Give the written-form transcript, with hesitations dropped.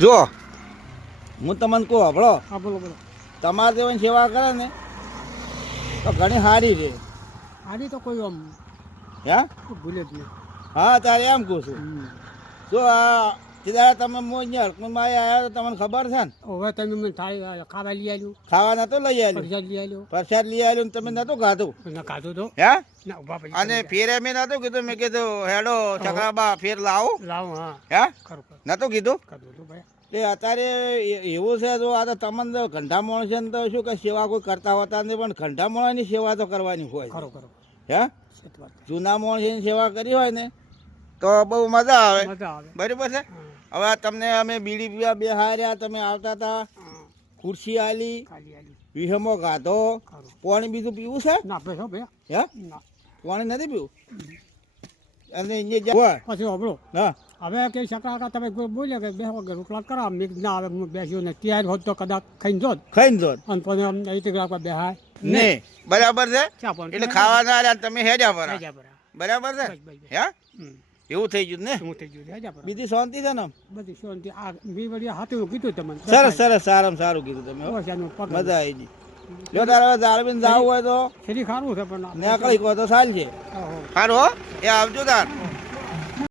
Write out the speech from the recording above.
જો હું તમને કહું હબળો, હા બોલો બોલો. તમારે જેવાની સેવા કરે ને તો ઘણી સારી છે. આની તો કોઈ આમ હે ભૂલે જ નહીં. હા તારે એમ કહું છું. હમ. જો આ સીધા તમે અહીંયા હરકુંડમાં આવ્યા તો તમને ખબર છે ને, હવે તમે મને થાય ખાવા લઈ આવ્યું, ખાવા નતું લઈ આવ્યું, પ્રસાદ લઈ આવ્યો, પ્રસાદ લઈ આવ્યું ને તમે નતું ખાધું. ના ખાધું તો હે ના ઉભા પછી અને ફેરે મેં નતું કીધું, મેં કીધું હેડો ચકરાબા ફેર લાવો. લાવો હા હે ખરું ખરું નતું કીધું. ખાધું હતું ભાઈ. એ અત્યારે એવું છે તો આ તો તમને ઘંટા માણસ છે ને તો શું કે સેવા કોઈ કરતા હોતા નહીં, પણ ઘંટા માણસની સેવા તો કરવાની હોય. ખરો ખરો હે સત વાત. જૂના માણસની સેવા કરી હોય ને તો બહુ મજા આવે. મજા આવે. બરાબર છે. હવે તમને અમે બીડી પીવા બે હાર્યા, તમે આવતા હતા, ખુરશી આલી, ખાલી આલી વિહમો ગાધો, ખરું. પાણી બીજું પીવું છે? ના ભાઈ હો ભાઈ. હે ના પાણી નથી પીવું. અને અહીંયા જા- પછી હબળો હા હવે કઈ સકા તમે બોલ્યા કે બે વગર રોટલા કરા મેં કીધું ના હવે હું બેસ્યો ને તૈયાર હોત તો કદાચ ખાઈને જોત ખાઈને જો અને પછી આમ રીતે રાખવા બેહાય ને બરાબર છે. ચા પાણી એટલે ખાવાના આલ્યા તમે હેડ્યા પર થઈ જાય બરાબર. બરાબર છે. બસ, બસ, બસ. હે હમ. એવું થઈ ગયું ને. હું થઈ ગયું થઈ જાય બરાબર. બીજી શાંતિ છે ને? બધી શાંતિ આ મી વળી હાથું કીધું તમને સરસ સરસ, સારામાં સારું કીધું તમે હો. બસ એનું પગ મજા આવી ગઈ. જો તારે હવે જાળવીને જવું હોય તો શરીર ખારું છે પણ નીકળી કહો તો ચાલશે. ઓહો. સારું હો, એ આવજો તાર.